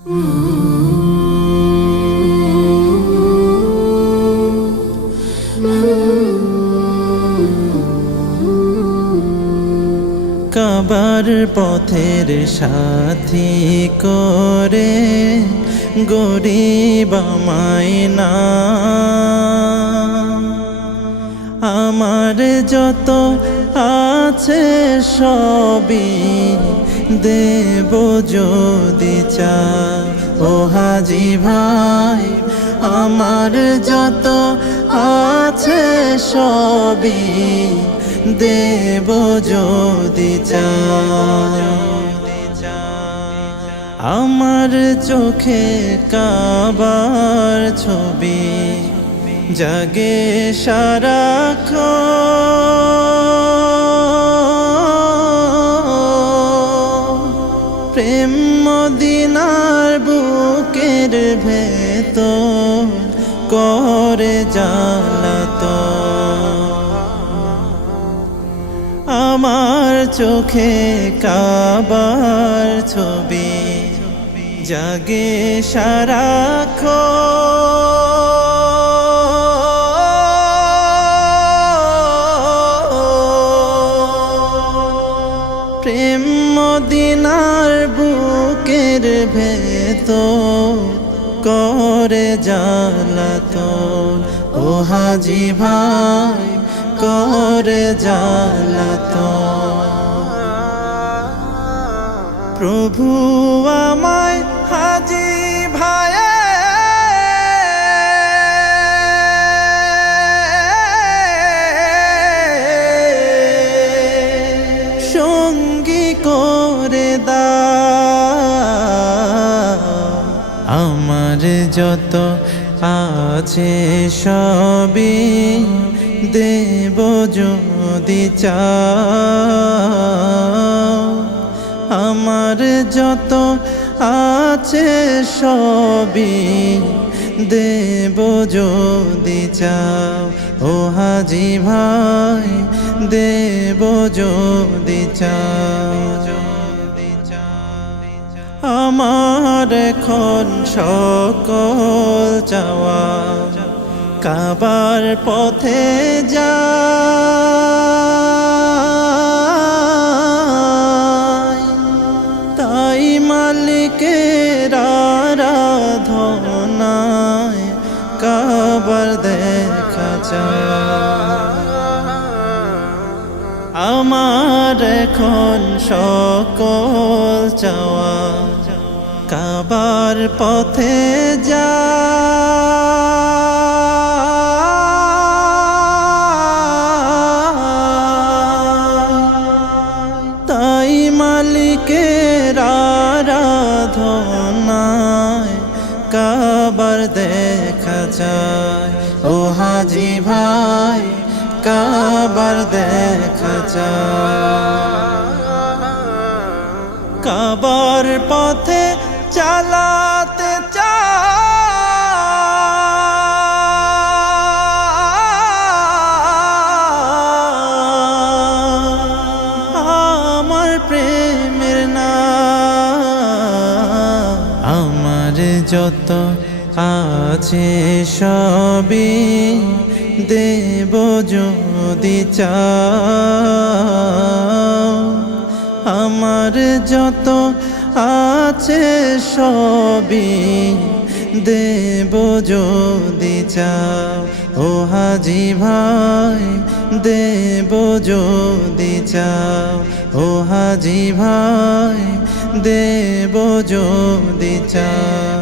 কাবার পথের সাথী করে গরিব আমায় না, আমার যত আছে সবই দেব যদি চাও। ও হাজি ভাই, আমার যত আছে সবই দেব যদি চাও। আমার চোখে কাবার ছবি জাগে সারাক্ষণ, প্রেম মদিনার বুকের ভেতর করে জ্বালাতন। আমার চোখে কাবার ছবি জাগে সারাক্ষণ, প্রেম মদিনার বুকের ভেতর করে জ্বালাতন। ও হাজি ভাই, করে জ্বালাতন। প্রভু আমায় হাজি ভাই সঙ্গী করে দাও। আমার যত আছে সবই দেব যদি চাও। আমার যত আছে সবই দেব যদি চাও। ও হাজি ভাই, দেব যদি চাও। আমার এখন সকল চাওয়া কাবার পথে যায়, তাই মালিকের আরাধনায় কাবার দেখা যায়। আমার এখন সকল চাওয়া কাবার পথে যায়, তাই মালিকের আরাধনায় কাবার দেখা যায়। ও হাজি ভাই, কাবার দেখা যায়। কাবার পথে চালাতে আমার প্রেমের নাম। আমার যত আছে সবই দেব যদি চাও। আমার যত আছে সবই দেব যদি চাও। ও হাজি ভাই, দেব যদি চাও। ও হাজি ভাই, দেব যদি চাও।